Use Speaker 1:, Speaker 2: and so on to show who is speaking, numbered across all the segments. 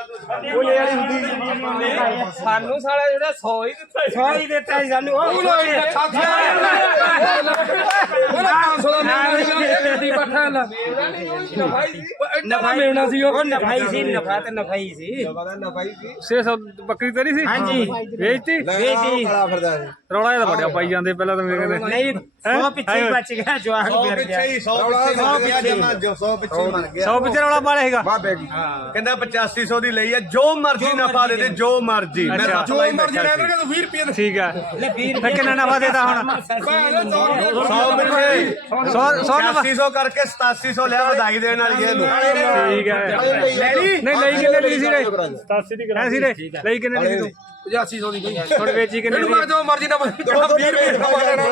Speaker 1: ਉਹਨੇ ਵਾਲੀ ਹੁੰਦੀ
Speaker 2: ਸਾਨੂੰ ਸਾਲਾ ਜਿਹੜਾ 100 ਹੀ ਦਿੱਤਾ
Speaker 1: 100 ਹੀ ਦਿੱਤਾ ਸੀ ਸਾਨੂੰ ਉਹ ਨਫਾ ਮਿਲਣਾ ਸੀ ਉਹ ਨਫਾਈ ਸੀ ਨਫਾ ਤੇ ਨਫਾਈ ਸੀ
Speaker 2: 600 ਬੱਕਰੀ ਤੇਰੀ ਸੀ
Speaker 1: ਹਾਂਜੀ
Speaker 2: ਵੇਚਤੀ ਰੌਲਾ ਇਹਦਾ ਬੜਿਆ ਪਾਈ ਜਾਂਦੇ ਪਹਿਲਾਂ ਤਾਂ ਮੇਰੇ ਕਹਿੰਦੇ
Speaker 1: ਨਹੀਂ 100 ਪਿੱਛੇ ਹੀ ਬਚ ਗਿਆ ਜਵਾਕ ਫਿਰ ਗਿਆ
Speaker 3: 100
Speaker 2: ਪਿੱਛੇ ਰੌਲਾ ਪਾਲਿਆ ਸੀਗਾ
Speaker 3: ਕਹਿੰਦਾ 8500 ਦੀ ਲਈ ਹੈ ਜੋ ਮਰਜ਼ੀ ਨਫਾ ਦੇ ਦੇ ਜੋ ਮਰਜ਼ੀ ਮੈਂ
Speaker 2: ਜੋ
Speaker 3: ਮਰਜ਼ੀ ਲੈ ਲੈਣਾ ਤੂੰ 20 ਰੁਪਏ
Speaker 2: ਠੀਕ ਆ ਫਿਰ ਕਿੰਨਾ ਨਫਾ ਦੇਤਾ ਹੁਣ
Speaker 3: 100 ਪਿੱਛੇ
Speaker 2: 100
Speaker 3: 8500 ਕਰਕੇ 8700 ਲਿਆ ਵਧਾਈ ਦੇਣ ਵਾਲੀ ਹੈ
Speaker 2: ਠੀਕ ਹੈ ਨਹੀਂ ਲਈ ਕਿੰਨੇ ਲਈ ਸੀ ਰੇ 87 ਦੀ ਕਰਾ ਸੀ ਰੇ ਲਈ ਕਿੰਨੇ ਲਈ ਤੂੰ
Speaker 4: 8500 ਦੀ ਗਈ
Speaker 2: ਹੁਣ ਵੇਚੀ ਕਿੰਨੇ ਦੀ
Speaker 4: ਜੋ ਮਰਜ਼ੀ ਨਾ 20 ਰੁਪਏ ਨਫਾ ਲੈਣਾ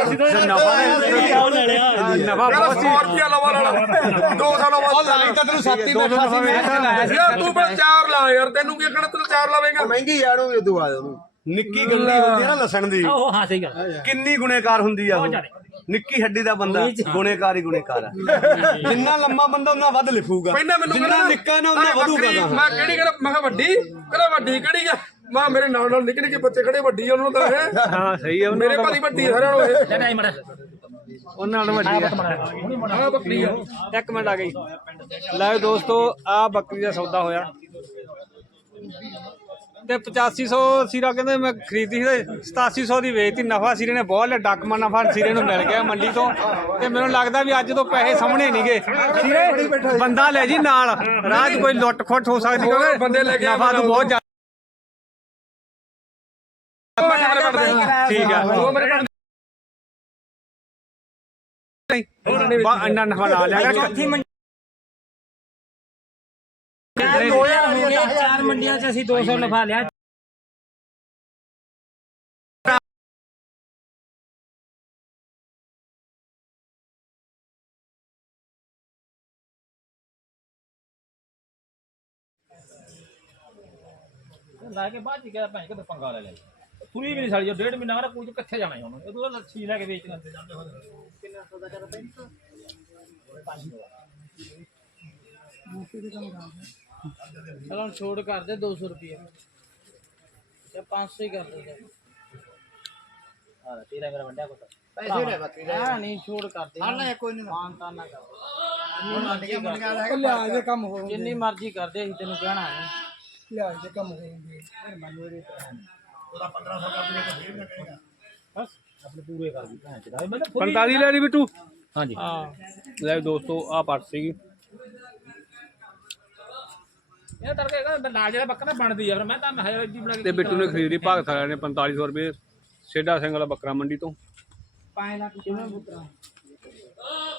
Speaker 2: ਨਫਾ ਬਹੁਤ ਸੀ
Speaker 4: 100 ਰੁਪਏ ਲਵਾ ਲੈਣਾ 200 ਲਵਾ
Speaker 3: ਲਾਈ ਤਾਂ ਤੈਨੂੰ 7 ਹੀ ਬੈਠਾ ਸੀ
Speaker 4: ਯਾਰ ਤੂੰ ਬਸ 4 ਲਾ ਯਾਰ ਤੈਨੂੰ ਕੀ ਕਹਿਣਾ ਤੂੰ 4 ਲਾਵੇਂਗਾ
Speaker 3: ਮਹਿੰਗੀ ਜਾਣੋਗੇ ਉਦੋਂ ਬਾਅਦ ਉਹਨੂੰ ਨਿੱਕੀ ਗੰਦੀ ਹੁੰਦੀ ਹੈ ਨਾ ਲਸਣ ਦੀ
Speaker 1: ਉਹ ਹਾਂ ਸਹੀ ਗੱਲ
Speaker 3: ਕਿੰਨੀ ਗੁਨੇਕਾਰ ਹੁੰਦੀ ਆ ਉਹ ਨਿੱਕੀ ਹੱਡੀ ਦਾ ਬੰਦਾ ਗੁਨੇਕਾਰ ਹੀ ਗੁਨੇਕਾਰ ਆ ਜਿੰਨਾ ਲੰਮਾ ਬੰਦਾ ਉਹਨਾਂ ਵੱਧ ਲਿਖੂਗਾ
Speaker 4: ਪਹਿਲਾਂ ਮੈਨੂੰ
Speaker 3: ਜਿੰਨਾ ਨਿੱਕਾ ਨਾ ਉਹਨਾਂ ਵਧੂਗਾ
Speaker 4: ਮੈਂ ਕਿਹੜੀ ਕਿਹੜਾ ਮੈਂ ਕਿਹਾ ਵੱਡੀ ਕਹਿੰਦਾ ਵੱਡੀ ਕਿਹੜੀ ਆ ਮੈਂ ਮੇਰੇ ਨਾਲ ਨਾਲ ਨਿੱਕੇ ਨਿੱਕੇ ਬੱਚੇ ਖੜੇ ਵੱਡੀ ਆ ਉਹਨਾਂ ਨੂੰ ਤਾਂ ਇਹ
Speaker 2: ਹਾਂ ਸਹੀ ਹੈ
Speaker 4: ਮੇਰੇ ਭਾਰੀ ਵੱਡੀ ਆ ਸਾਰਿਆਂ ਨੂੰ ਇਹ
Speaker 2: ਉਹਨਾਂ ਨਾਲ ਵੱਡੀ ਆ
Speaker 4: ਆ ਬੱਕਰੀ ਆ
Speaker 2: ਇੱਕ ਮਿੰਟ ਆ ਗਈ ਲੈ ਦੋਸਤੋ ਆ ਬੱਕਰੀ ਦਾ ਸੌਦਾ ਹੋਇਆ ਤੇ 8500 ਸੀਰਾ ਕਹਿੰਦੇ ਮੈਂ ਖਰੀਦੀ ਸੀ 8700 ਦੀ ਵੇਚਤੀ ਨਫਾ ਸੀਰੇ ਨੇ ਬਹੁਤ ਲਿਆ ਡਾਕਮਾ ਨਫਾ ਸੀਰੇ ਨੂੰ ਮਿਲ ਗਿਆ ਮੰਡੀ ਤੋਂ ਤੇ ਮੈਨੂੰ ਲੱਗਦਾ ਵੀ ਅੱਜ ਤੋਂ ਪੈਸੇ ਸਾਹਮਣੇ ਨਹੀਂ ਗਏ ਸੀਰੇ ਬੰਦਾ ਲੈ ਜੀ ਨਾਲ ਰਾਹ 'ਚ ਕੋਈ ਲੁੱਟ ਖੁੱਟ ਹੋ ਸਕਦੀ ਕਿਉਂਕਿ
Speaker 4: ਬੰਦੇ ਲੈ ਕੇ
Speaker 2: ਨਫਾ ਤੋਂ ਬਹੁਤ ਜ਼ਿਆਦਾ ਠੀਕ ਆ ਇੰਨਾ ਨਫਾ ਲਾ ਲਿਆ
Speaker 1: ਚਾਰ ਮੰਡੀਆਂ 'ਚ ਅਸੀਂ 200 ਨਫਾ ਲਿਆ
Speaker 5: ਲਾ ਕੇ ਬਾਅਦ ਚ ਕਿਹਾ ਭੈਣ ਕਿਤੇ ਪੰਗਾ ਲੈ ਸੁਣੀ ਵੀ ਨਹੀਂ ਸਾਲੀ ਜੋ 1.5 ਮਹੀਨਾ ਕਹਿੰਦਾ ਕੋਈ ਕਿੱਥੇ ਜਾਣਾ ਹੁਣ ਇਹ ਤੋਂ ਲੱਛੀ ਲੈ ਕੇ ਵੇਚ ਜਾਂਦੇ ਜਾਂਦੇ ਕਿੰਨਾ ਸੌਦਾ ਕਰ 500
Speaker 6: चलो छोड़ कर दे 200 रुपये या 500 ही कर दे
Speaker 5: ਹਾਂ ਤੇਰਾ ਮੇਰਾ ਵੱਡਾ ਕੋਤਾ
Speaker 6: पैसे दे बाकी हां नहीं छोड़ कर दे हां कोई नहीं मानता ना कर लिहाज दे कम हो जितनी मर्जी कर दे तेन कहना है लिहाज दे कम हो
Speaker 5: ਉਹਦਾ 1500 ਕਰ ਦੇ ਫੇਰ ਮੈਂ ਕਹੇਗਾ ਬਸ ਆਪਣੇ ਪੂਰੇ ਕਰ ਦੀ ਭੈਣ ਚਦਾ ਮੈਂ
Speaker 2: 45 ਲੈ ਲਈ ਬਿੱਟੂ
Speaker 5: ਹਾਂਜੀ
Speaker 6: हां
Speaker 2: ਲੈ ਦੋਸਤੋ ਆ ਪੱਟ ਸੀਗੀ
Speaker 5: ਇਹ ਤੜਕੇ ਕਹਿੰਦਾ ਲਾਜ ਦਾ ਬੱਕਰਾ ਬਣਦੀ ਆ ਫਿਰ ਮੈਂ ਤਾਂ ਹਜ਼ਾਰ ਦੀ ਬਣਾ ਕੇ
Speaker 2: ਤੇ ਬਿੱਟੂ ਨੇ ਖਰੀਦੀ ਭਾਗ ਸਾਲਿਆਂ ਨੇ 4500 ਰੁਪਏ ਸੇਡਾ ਸਿੰਘ ਵਾਲਾ ਬੱਕਰਾ ਮੰਡੀ ਤੋਂ
Speaker 6: पाए ना कितना पुत्रा